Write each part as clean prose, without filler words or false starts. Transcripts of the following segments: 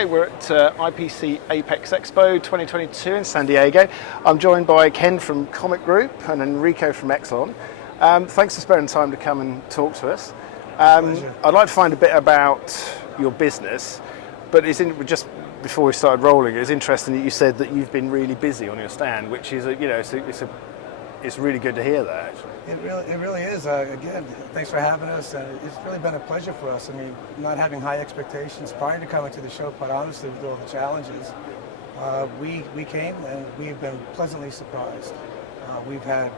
Today we're at IPC Apex Expo 2022 in San Diego. I'm joined by Ken from Comet Group and Enrico from Yxlon. Thanks for sparing time to come and talk to us. I'd like to find a bit about your business, but just before we started rolling, it's interesting that you said that you've been really busy on your stand, which is, it's really good to hear that, actually. It really is. Again, thanks for having us. It's really been a pleasure for us. I mean, not having high expectations prior to coming to the show, quite honestly, with all the challenges, we came and we've been pleasantly surprised. We've had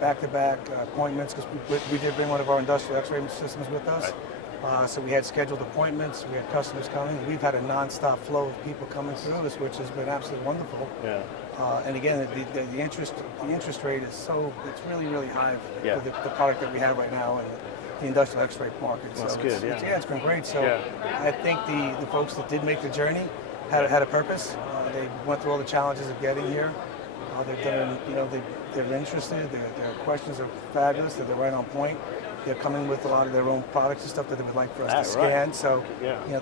back-to-back appointments because we did bring one of our industrial X-ray systems with us. Right. So we had scheduled appointments, we had customers coming. We've had a non-stop flow of people coming through us, which has been absolutely wonderful. Yeah. And again, the interest rate is it's really high for the product that we have right now in the industrial X-ray market. That's so good. It's been great. So I think the folks that did make the journey had a purpose. They went through all the challenges of getting here. They've done, they're interested. Their questions are fabulous. They're right on point. They're coming with a lot of their own products and stuff that they would like for us to scan. Right. So,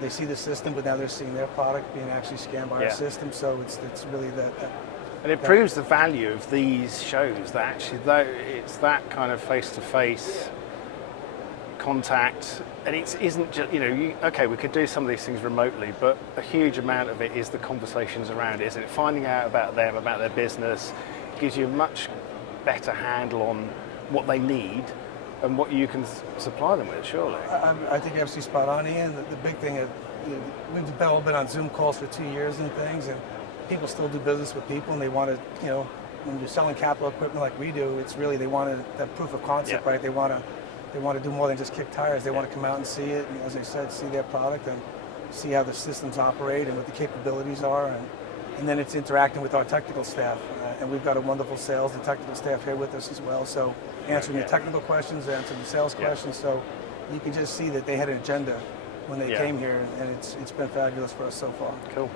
they see the system, but now they're seeing their product being actually scanned by our system. So it's really that. And it proves the value of these shows, that actually it's that kind of face-to-face contact, and it isn't just, we could do some of these things remotely, but a huge amount of it is the conversations around it, isn't it? Finding out about them, about their business, gives you a much better handle on what they need and what you can supply them with, surely. I think you're absolutely spot on, Ian. The big thing is, we've all been on Zoom calls for 2 years and things, and people still do business with people, and they want to, when you're selling capital equipment like we do, it's really, they want that proof of concept, right? They want to do more than just kick tires. They want to come out and see it, and as I said, see their product and see how the systems operate and what the capabilities are, and then it's interacting with our technical staff. And we've got a wonderful sales and technical staff here with us as well. So answering the technical questions, answering the sales questions. So you can just see that they had an agenda when they came here, and it's been fabulous for us so far. Cool.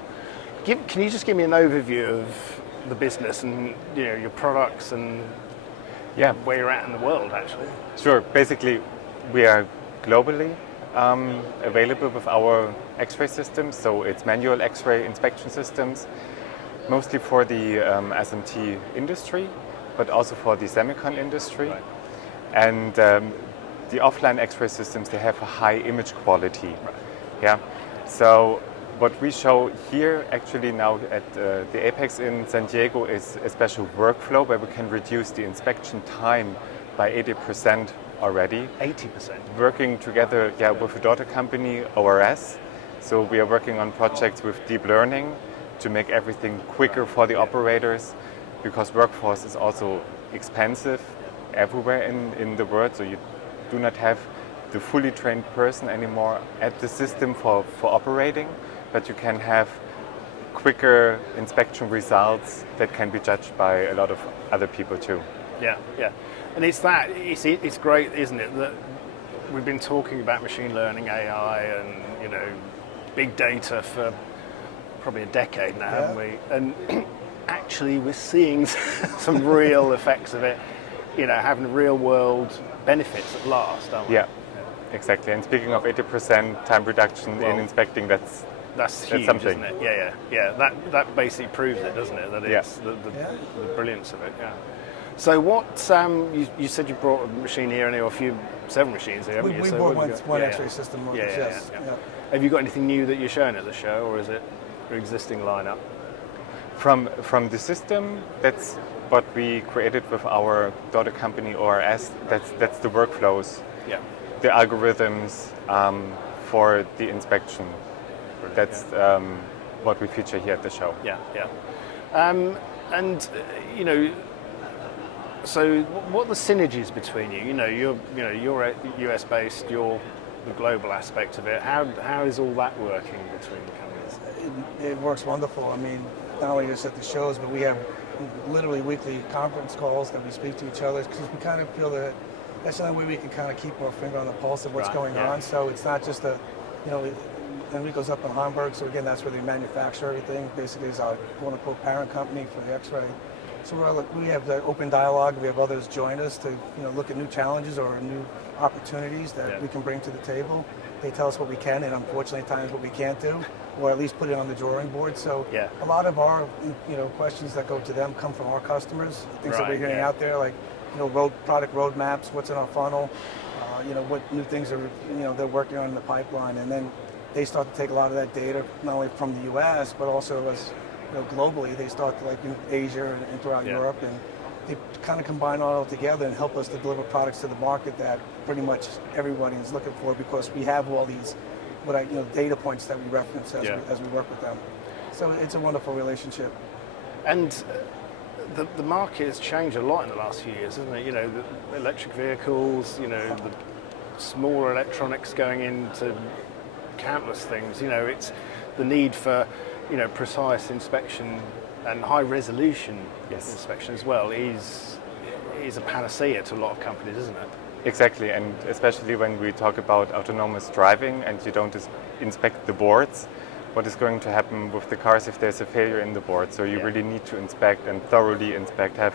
Can you just give me an overview of the business and your products and where you're at in the world, actually? Sure. Basically, we are globally available with our X-ray systems. So it's manual X-ray inspection systems, mostly for the SMT industry, but also for the semicon industry. Right. And the offline X-ray systems, they have a high image quality. Right. Yeah. So what we show here actually now at the Apex in San Diego is a special workflow where we can reduce the inspection time by 80% already. 80%? Working together with a daughter company, ORS. So we are working on projects with deep learning to make everything quicker for the operators, because workforce is also expensive everywhere in the world. So you do not have the fully trained person anymore at the system for operating, but you can have quicker inspection results that can be judged by a lot of other people too. Yeah. And it's great, isn't it, that we've been talking about machine learning, AI, and big data for probably a decade now, haven't we? And actually we're seeing some real effects of it, having real world benefits at last, aren't we? Yeah, exactly. And speaking of 80% time reduction in inspecting, that's huge, something. Isn't it? Yeah. That basically proves it, doesn't it? That it's the brilliance of it. Yeah. So what? You said you brought a machine here, and several machines here. Haven't you? We brought one X-ray system. Yes. Have you got anything new that you're showing at the show, or is it your existing lineup? From the system, that's what we created with our daughter company ORS. That's the workflows. Yeah. The algorithms for the inspection. That's what we feature here at the show. Yeah. So what are the synergies between you? You're US based. You're the global aspect of it. How is all that working between the companies? It works wonderful. I mean, not only just at the shows, but we have literally weekly conference calls that we speak to each other, because we kind of feel that that's the only way we can kind of keep our finger on the pulse of what's going on. So it's not just Enrico's up in Hamburg, so again, that's where they manufacture everything. Basically, it's our quote-unquote parent company for the X-ray. So we have the open dialogue. We have others join us to look at new challenges or new opportunities that we can bring to the table. They tell us what we can, and unfortunately, at times what we can't do. or at least put it on the drawing board. So Yeah. a lot of our questions that go to them come from our customers, things that we're Right, hearing yeah. out there, like product roadmaps, what's in our funnel, what new things are they're working on in the pipeline, and then they start to take a lot of that data not only from the U.S. but also as globally. They start to like in Asia and throughout Yeah. Europe, and they kind of combine all together and help us to deliver products to the market that pretty much everybody is looking for, because we have all these data points that we reference as, Yeah. as we work with them. So it's a wonderful relationship. And the market has changed a lot in the last few years, hasn't it? The electric vehicles, the smaller electronics going into countless things. It's the need for, precise inspection and high resolution inspection as well is a panacea to a lot of companies, isn't it? Exactly, and especially when we talk about autonomous driving and you don't inspect the boards, what is going to happen with the cars if there's a failure in the board? So you really need to inspect and thoroughly inspect, have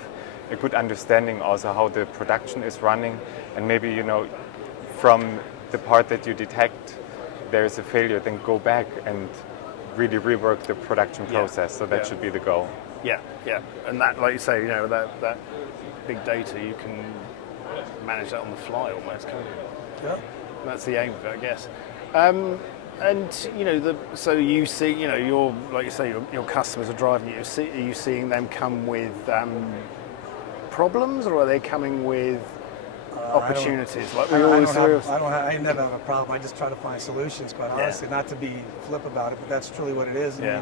a good understanding also how the production is running, and maybe from the part that you detect there is a failure, then go back and really rework the production process. So that should be the goal. Yeah, and that, like you say, that big data, you can manage that on the fly almost, can't you? Yeah. That's the aim of it, I guess. And so you see, your, like you say, your customers are driving you. Are you seeing them come with problems, or are they coming with opportunities? I never have a problem. I just try to find solutions, quite honestly, not to be flip about it, but that's truly what it is. Yeah.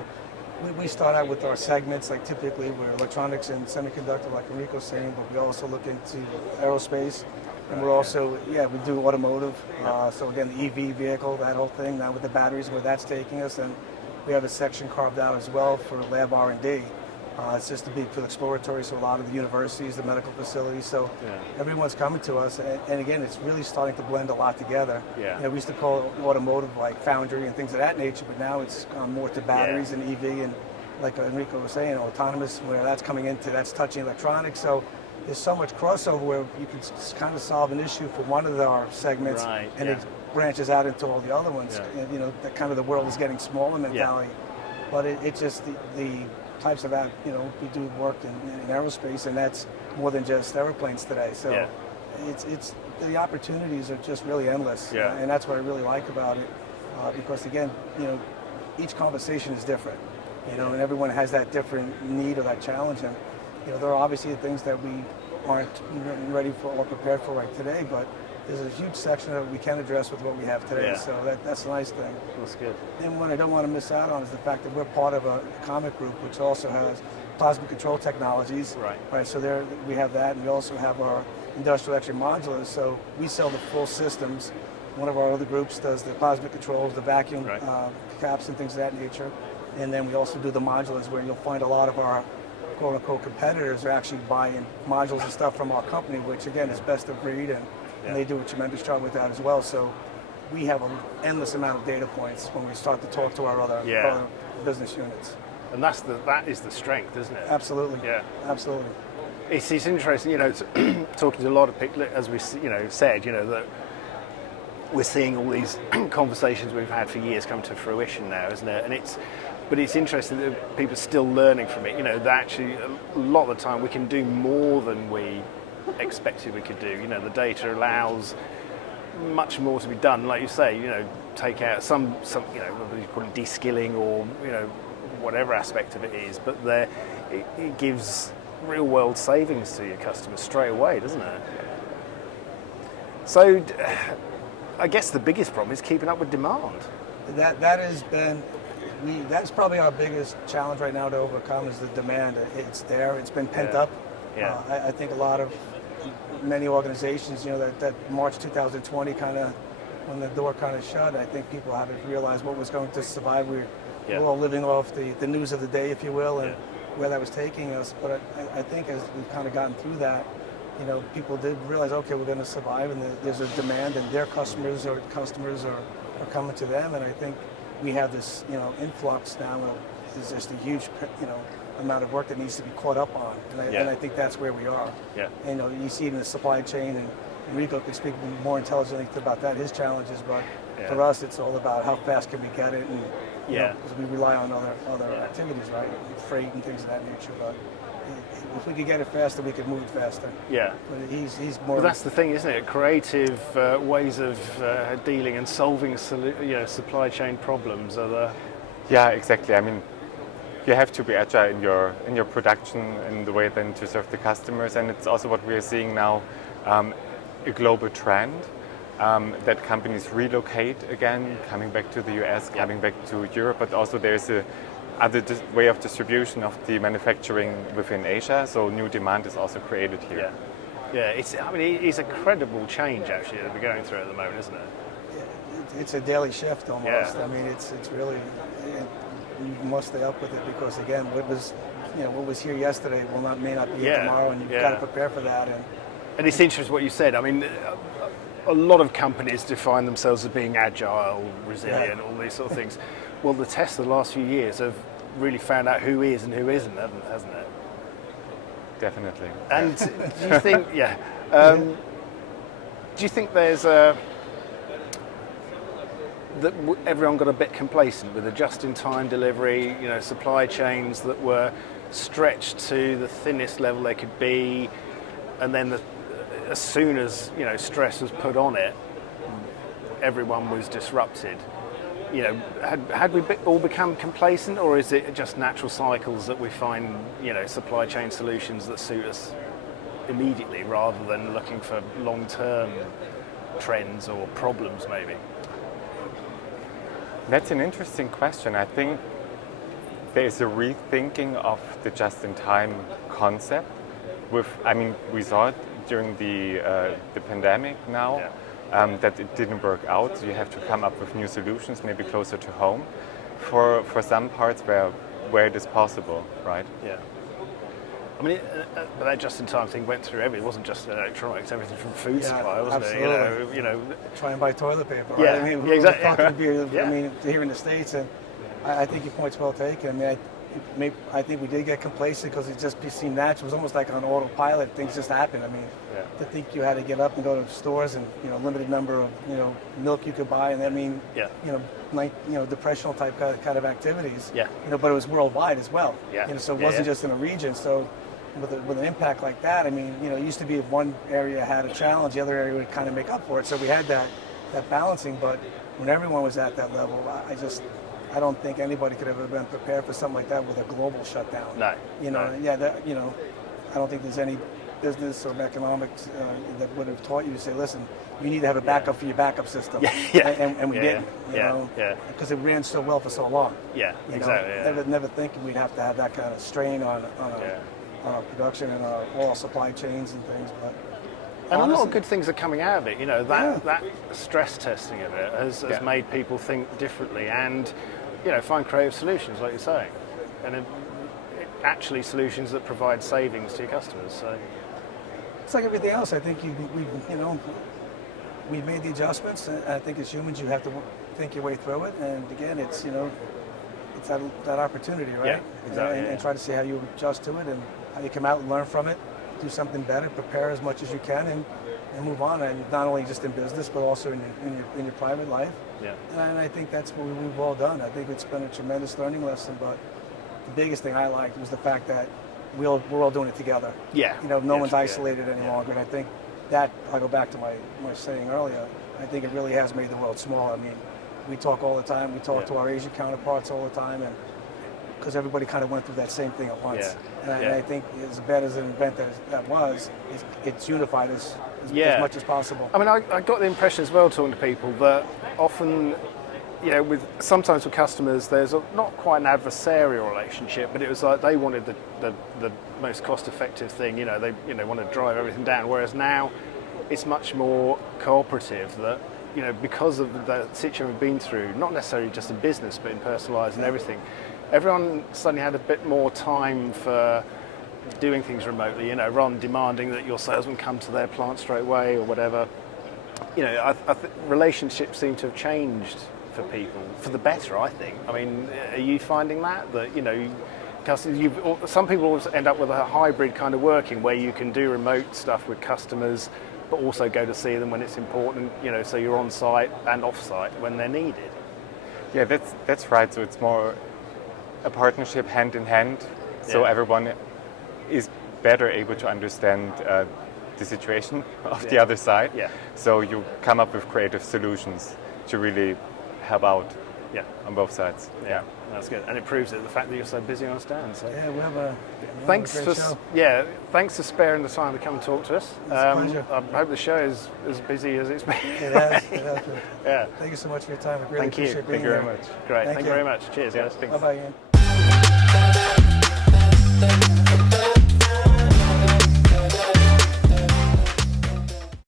We start out with our segments, like typically we're electronics and semiconductor, like Enrico's saying, but we also look into aerospace, and we're also, we do automotive. So again, the EV vehicle, that whole thing, now with the batteries, where that's taking us, and we have a section carved out as well for lab R&D. It's just a big field exploratory, so a lot of the universities, the medical facilities, so everyone's coming to us, and again, it's really starting to blend a lot together. Yeah. We used to call automotive like foundry and things of that nature, but now it's gone more to batteries and EV, and like Enrico was saying, autonomous, where that's coming into, that's touching electronics, so there's so much crossover where you can kind of solve an issue for one of our segments, and it branches out into all the other ones. And, that kind of the world is getting smaller mentality, but it's just the types of we do work in aerospace, and that's more than just airplanes today. So it's the opportunities are just really endless, and that's what I really like about it, because again, each conversation is different, and everyone has that different need or that challenge, and there are obviously things that we aren't ready for or prepared for right today, but there's a huge section that we can address with what we have today, so that's a nice thing. That's good. And what I don't want to miss out on is the fact that we're part of a Comet Group, which also has plasma control technologies. Right. So there we have that, and we also have our industrial X-ray modulus. So we sell the full systems. One of our other groups does the plasma controls, the vacuum caps, and things of that nature. And then we also do the modulus, where you'll find a lot of our quote-unquote competitors are actually buying modules and stuff from our company, which again is best of breed, and they do a tremendous job with that as well. So we have an endless amount of data points when we start to talk to our other business units. And that is the strength, isn't it? Absolutely. Yeah. Absolutely. It's interesting, talking to a lot of people, as we said, that we're seeing all these conversations we've had for years come to fruition now, isn't it? But it's interesting that people are still learning from it. That actually, a lot of the time, we can do more than we expected we could do. The data allows much more to be done. Like you say, take out some whether you call it de-skilling or whatever aspect of it is, but it gives real world savings to your customers straight away, doesn't it? So I guess the biggest problem is keeping up with demand. That has been. That's probably our biggest challenge right now to overcome, is the demand. It's there. It's been pent up. I think many organizations, that March 2020 kind of, when the door kind of shut, I think people haven't realized what was going to survive. We're all living off the news of the day, if you will, and where that was taking us. But I think as we've kind of gotten through that, people did realize, okay, we're going to survive, and there's a demand, and their customers are coming to them, and I think we have this, influx now. There's just a huge, amount of work that needs to be caught up on, and I think that's where we are. Yeah. And you see it in the supply chain, and Enrico can speak more intelligently about that, his challenges. But for us, it's all about how fast can we get it, and Yeah. Because we rely on other activities, right? Freight and things of that nature. But if we could get it faster, we could move it faster. Yeah. But he's more. Well, that's the thing, isn't it? Creative ways of dealing and solving supply chain problems are the. Yeah, exactly. I mean, you have to be agile in your production and the way then to serve the customers, and it's also what we are seeing now, a global trend that companies relocate again, coming back to the US, coming back to Europe, but also there's a other way of distribution of the manufacturing within Asia, so new demand is also created here. Yeah, it's a credible change actually that we're going through at the moment, isn't it? It's a daily shift almost. Yeah. I mean, it's really, you must stay up with it because again, what was here yesterday may not be here tomorrow, and you've got to prepare for that. And it's interesting what you said. I mean, a lot of companies define themselves as being agile, resilient, all these sort of things. Well, the test of the last few years have really found out who is and who isn't, hasn't it? Definitely. And do you think, do you think there's that everyone got a bit complacent with the just-in-time delivery, supply chains that were stretched to the thinnest level they could be, and then as soon as stress was put on it, everyone was disrupted. Had we all become complacent, or is it just natural cycles that we find supply chain solutions that suit us immediately rather than looking for long-term trends or problems maybe? That's an interesting question. I think there is a rethinking of the just-in-time concept. We saw it during the pandemic now, that it didn't work out. So you have to come up with new solutions, maybe closer to home, for some parts where it is possible, right? Yeah. I mean, but that just-in-time thing went through everything. It wasn't just electronics, everything from food supply, wasn't absolutely. it? Try and buy toilet paper. Yeah, right? I mean, exactly. I mean, here in the States, and I think your point's well taken. I mean, I think we did get complacent because it just seemed natural. It was almost like on autopilot. Things just happened. I mean, to think you had to get up and go to stores and limited number of milk you could buy, and I mean, depressional type kind of activities. Yeah. But it was worldwide as well. Yeah. So it wasn't just in a region. So with an impact like that, I mean, it used to be if one area had a challenge, the other area would kind of make up for it. So we had that balancing. But when everyone was at that level, I don't think anybody could have ever been prepared for something like that with a global shutdown. No. I don't think there's any business or economics that would have taught you to say, listen, you need to have a backup for your backup system. And we didn't, because it ran so well for so long. Yeah, exactly. Never thinking we'd have to have that kind of strain on our production and all our supply chains and things. But and honestly, a lot of good things are coming out of it. That stress testing of it has made people think differently and find creative solutions, like you're saying, and actually solutions that provide savings to your customers. So it's like everything else. I think we've made the adjustments. And I think as humans, you have to think your way through it. And again, it's it's that opportunity, right? Yeah, exactly. And try to see how you adjust to it and how you come out and learn from it, do something better, prepare as much as you can, and move on. And not only just in business, but also in your private life. Yeah. And I think that's what we've all done. I think it's been a tremendous learning lesson. But the biggest thing I liked was the fact that we're all doing it together. Yeah. No one's isolated any longer. And I think that, I go back to my saying earlier, I think it really has made the world smaller. I mean, we talk all the time. We talk to our Asian counterparts all the time, and because everybody kind of went through that same thing at once. And I think as bad as an event that was, it's unified as much as possible. I mean, I got the impression as well, talking to people, that often, sometimes with customers, there's not quite an adversarial relationship, but it was like they wanted the most cost-effective thing. They want to drive everything down. Whereas now, it's much more cooperative. That because of the situation we've been through, not necessarily just in business, but in personal lives and everything, everyone suddenly had a bit more time for doing things remotely. Rather than demanding that your salesman come to their plant straight away or whatever. I think relationships seem to have changed for people for the better, I think. I mean, are you finding that some people always end up with a hybrid kind of working where you can do remote stuff with customers but also go to see them when it's important, so you're on site and off site when they're needed? Yeah, that's right. So it's more a partnership hand in hand. So Yeah. everyone is better able to understand the situation of the other side. Yeah. So you come up with creative solutions to really help out Yeah. on both sides. Yeah, that's good, and it proves it, the fact that you're so busy on stand. So Yeah, we have a thanks great for show. thanks for sparing the time to come and talk to us. a pleasure. I hope the show is as busy as it's been. It has been. Yeah, Thank you so much for your time. I really Thank you. appreciate being Thank you very here. much. great. Thank Thank you you. very much. Cheers, guys. Thanks. Bye bye, Ian.